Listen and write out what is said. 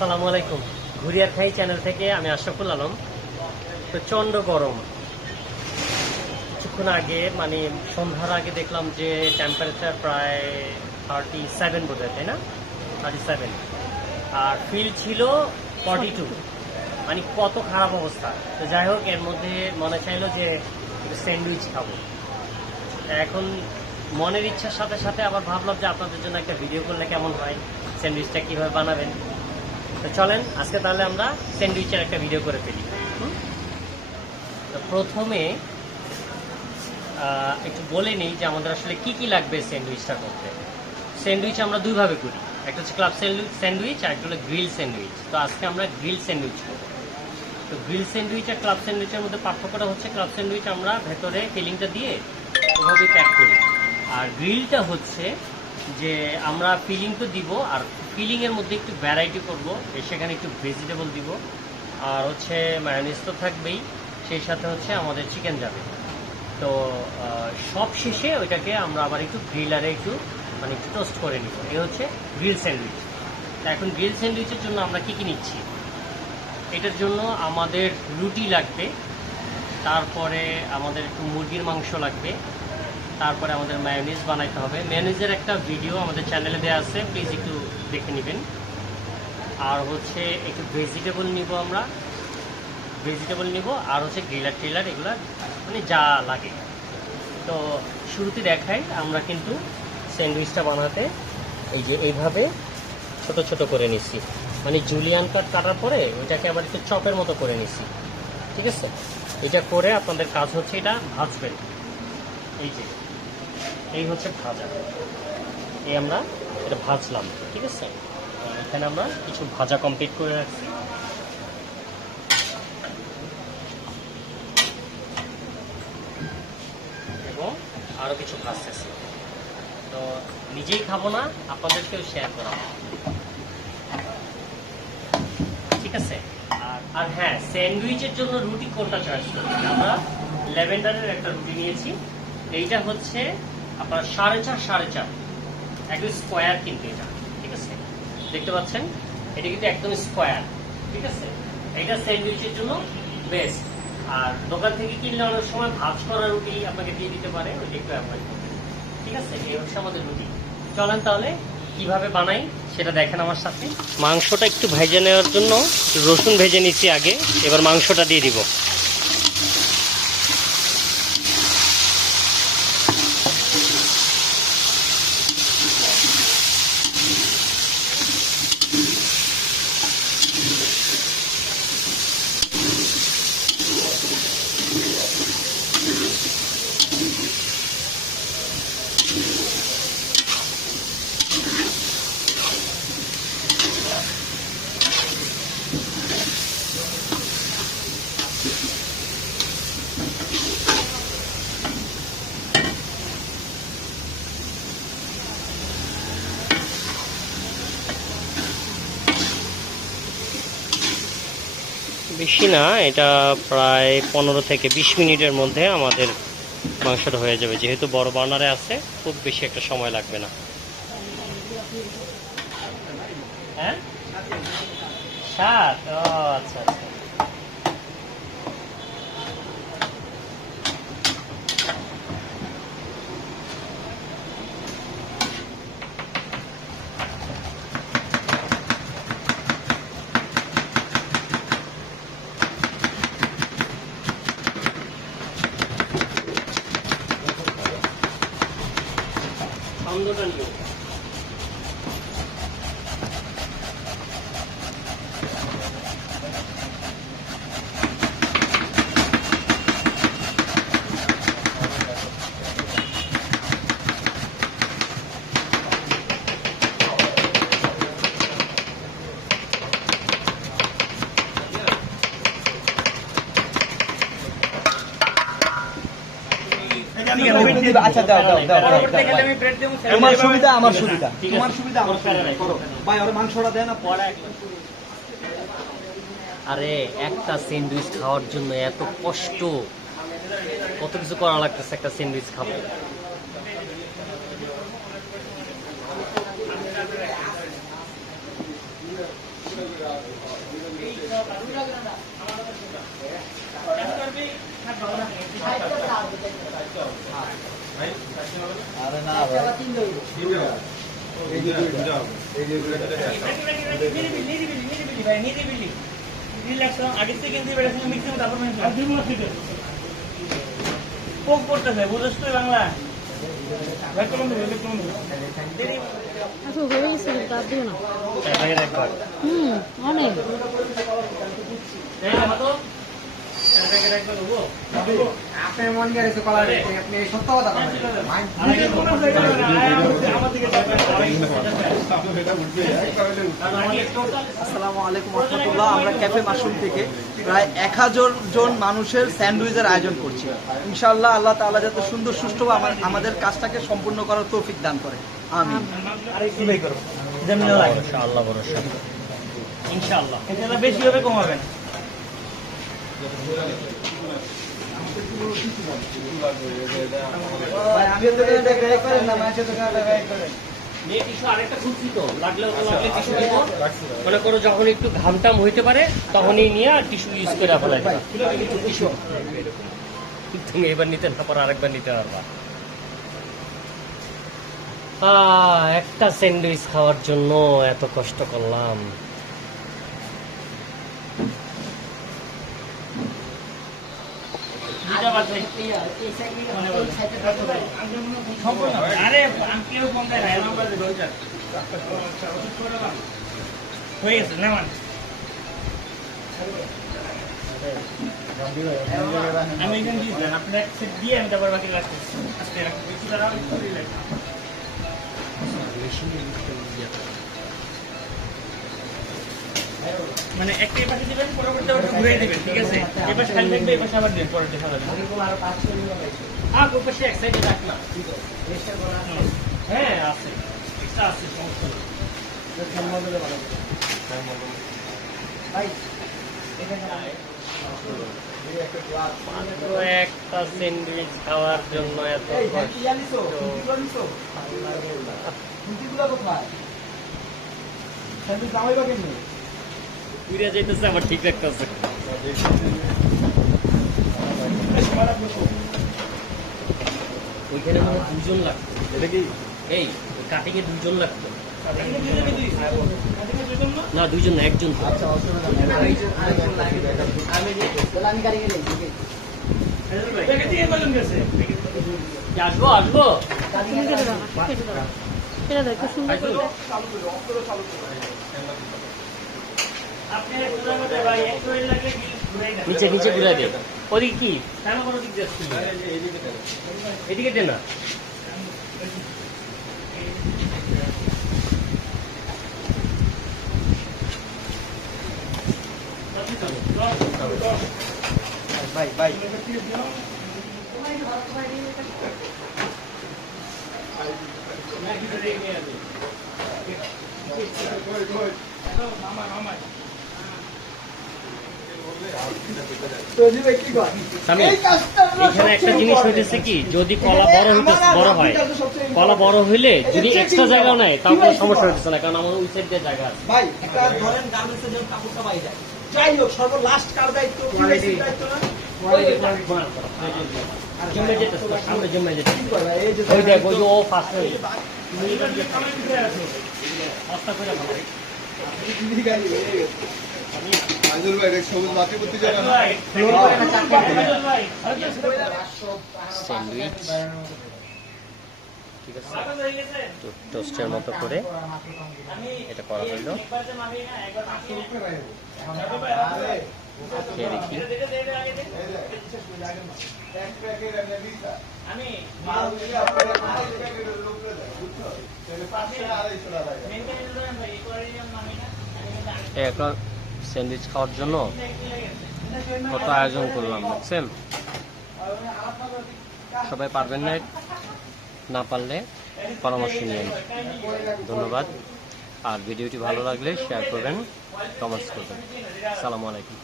আসসালামু আলাইকুম। ঘুরিয়ার খাই চ্যানেল থেকে আমি আশরাফুল আলম। প্রচণ্ড গরম। কিছুক্ষণ আগে মানে সন্ধ্যার আগে দেখলাম যে টেম্পারেচার প্রায় 37 বোধ হয়, তাই না? 37 আর ফিল ছিল 42। মানে কত খারাপ অবস্থা। তো যাই হোক, এর মধ্যে মনে চাইলো যে স্যান্ডউইচ খাবো। এখন মনের ইচ্ছার সাথে সাথে আবার ভাবলাম যে আপনাদের জন্য একটা ভিডিও করলে কেমন হয়, স্যান্ডউইচটা কীভাবে বানাবেন। তো চলেন আজকে তাহলে আমরা স্যান্ডউইচের একটা ভিডিও করে ফেলি। তো প্রথমে একটু বলে নিই যে আমাদের আসলে কি কি লাগবে স্যান্ডউইচটা করতে। স্যান্ডউইচ আমরা দুইভাবে করি, একটা হচ্ছে ক্লাব স্যান্ডউইচ আর একটা হলো গ্রিল স্যান্ডউইচ। তো আজকে আমরা গ্রিল স্যান্ডউইচ করব। তো গ্রিল স্যান্ডউইচ আর ক্লাব স্যান্ডউইচের মধ্যে পার্থক্যটা হচ্ছে ক্লাব স্যান্ডউইচ আমরা ভেতরে ফিলিংটা দিয়ে ওভাবে প্যাক করি, আর গ্রিলটা হচ্ছে যে আমরা ফিলিং তো দিব, আর ফিলিংয়ের মধ্যে একটু ভ্যারাইটি করবো, সেখানে একটু ভেজিটেবল দিব, আর হচ্ছে মায়োনিজ তো থাকবেই, সেই সাথে হচ্ছে আমাদের চিকেন যাবে। তো সব শেষে ওইটাকে আমরা আবার একটু গ্রিলারে একটু মানে একটু টোস্ট করে নিব। এই হচ্ছে গ্রিল স্যান্ডউইচ। তা এখন গ্রিল স্যান্ডউইচের জন্য আমরা কী কী নিচ্ছি। এটার জন্য আমাদের রুটি লাগবে, তারপরে আমাদের একটু মুরগির মাংস লাগবে, তারপরে আমাদের মায়োনিজ বানাইতে হবে। মায়োনিজের একটা ভিডিও আমাদের চ্যানেলে দেওয়া আছে, প্লিজ একটু দেখে নেবেন। আর হচ্ছে একটু ভেজিটেবল নিব, আমরা ভেজিটেবল নিব, আর হচ্ছে গ্রিলার ট্রিলার এগুলো মানে যা লাগে। তো শুরুতে দেখাই, আমরা কিন্তু স্যান্ডউইচটা বানাতে এই যে এইভাবে ছোট ছোট করে নিচ্ছি, মানে জুলিয়ান কাট কাটার পরে ওইটাকে আবার একটু চপের মতো করে নিচ্ছি, ঠিক আছে? এটা করে আপনাদের কাজ হচ্ছে এটা ভাজবেন। এই যে এই হচ্ছে ভাজা, এই আমরা এটা ভাজলাম, ঠিক আছে? এখানে আমরা কিছু ভাজা কমপ্লিট করে রাখছি। এবং আরও কিছু ভাজতেছি। তো নিজেই খাবো না, আপনাদেরকেও শেয়ার করাবো, ঠিক আছে? আর হ্যাঁ, স্যান্ডউইচের জন্য রুটি কোনটা চয়েস করি আমরা? ল্যাভেন্ডারের একটা রুটি নিয়েছি। এইটা হচ্ছে আপনার 4.5 একদম স্কোয়ার, কিন্তু এটা ঠিক আছে, দেখতে পাচ্ছেন এটা কিন্তু একদম স্কোয়ার, ঠিক আছে? এটা স্যান্ডউইচের জন্য বেস্ট। আর দোকান থেকে কিনলে অনেক সময় ভাজ করা রুটি আপনাকে দিয়ে দিতে পারে, ওইটা একটু অ্যাভয়েড করবেন, ঠিক আছে? এই হচ্ছে আমাদের রুটি। চলেন তাহলে কিভাবে বানাই সেটা দেখেন আমার সাথে। মাংসটা একটু ভেজে নেওয়ার জন্য রসুন ভেজে নিচ্ছি আগে, এবার মাংসটা দিয়ে দিব। বেশি না, এটা প্রায় 15 থেকে 20 মিনিটের মধ্যে আমাদের মাংসটা হয়ে যাবে, যেহেতু বড় বার্নারে আছে, খুব বেশি একটা সময় লাগবে না। হ্যাঁ, 7? ও আচ্ছা আচ্ছা। ছন্দটা নিও। আচ্ছা দাও দাও দাও, আমার সুবিধা আমার সুবিধা, তোমার সুবিধা আমার সুবিধা। ভাই ওর মাংসটা দেন না পড়া। আরে একটা স্যান্ডউইচ খাওয়ার জন্য এত কষ্ট, কত কিছু করা লাগতেছে একটা স্যান্ডউইচ খাবো। আরে না আগে থেকে কিন্তু মিক্সিং তারপর কোক করতেছে বুঝছ তুই বাংলা আচ্ছা হয়ে গেছে কিন্তু আর দিও না অনেক আপনি মন গেছে কলা আপনি সত্য কথা আসসালামু আলাইকুম রহমতুল্লাহ। আমরা ক্যাফে মাশরুম থেকে প্রায় 1000 জন মানুষের স্যান্ডউইচের আয়োজন করছি। ইনশাআল্লাহ আল্লাহ তাআলা যাতে সুন্দর সুষ্ঠুভাবে আমাদের কাজটাকে সম্পূর্ণ করার তৌফিক দান করে, আমিন। আরেকটু বের করো ইনশাআল্লাহ ভরসা ইনশাআল্লাহ এটা বেশি হবে কম হবে মনে করো যখন একটু ঘামটাম হইতে পারে তখনই নিয়ে টিস্যু ইউজ করে ফেলাই তুমি এবার নিতে না পারো আরেকবার নিতে পারবা। একটা স্যান্ডউইচ খাওয়ার জন্য এত কষ্ট করলাম। আরে আমি কেউ কম দেয় হয়ে গেছে না মানে আমি এখানে দিয়েছিলাম আপনার সেট দিয়ে আমি তারপর বাকি রাখতেছি আস্তে রাখতে একটু দাঁড়াও একটু রিল্যাক্স মানে একটা পাশে দিবেন পরবর্তী আবার ঘুরে দিবেন, ঠিক আছে? এবার খালি থাকবে এবার আবার দিন পরে দেখা যাবে। ওই পাশে এক সাইডে রাখ না। হ্যাঁ আছে, একটা আছে, সমস্যা নেই। একটা স্যান্ডউইচ খাওয়ার জন্য এত পুড়ে যাইতেছে, আবার ঠিক রাখতেছে। ওইখানে মনে হয় 2 জন লাগতো। এটা কি এই কাটিংয়ে 2 জন লাগতো না? 2 জন না, 1 জন। আসবো আসবো কেটে দাও একটু সুন্দর করে নিচে নিচে ঘুরে দে। ওদিকে কি এদিকে দে না। ভাই ভাই এখানে একটা জিনিস হইতেছে কি, যদি কলা বড় হয়, কলা বড় হইলে যদি এক্সট্রা জায়গা নেয় তাও কোনো সমস্যা হইতেছে না, কারণ আমার ওই সাইড দিয়ে জায়গা আছে। ভাই একটা ধরেন গার্মেন্টসের জন্য কাপড়টা পাই যায়, যাই হোক সর্ব লাস্ট কার দায়িত্ব, দায়িত্ব না জমে যেতেছে, সামনে জমে যেতেছে। এই যে ওই দেখ, ওই যে ও ফার্স্ট হয়ে রাস্তা করে ভালো। স্যান্ডউইচ ঠিক আছে, টোস্টের মতো করে এটা করা হইলো। খেয়ে দেখি। একটা স্যান্ডউইচ খাওয়ার জন্য কত আয়োজন করলাম, বুঝছেন? সবাই পারবেন না, না পারলে পরামর্শ নিন। ধন্যবাদ। আর ভিডিওটি ভালো লাগলে শেয়ার করবেন, কমেন্টস করবেন। আসসালামু আলাইকুম।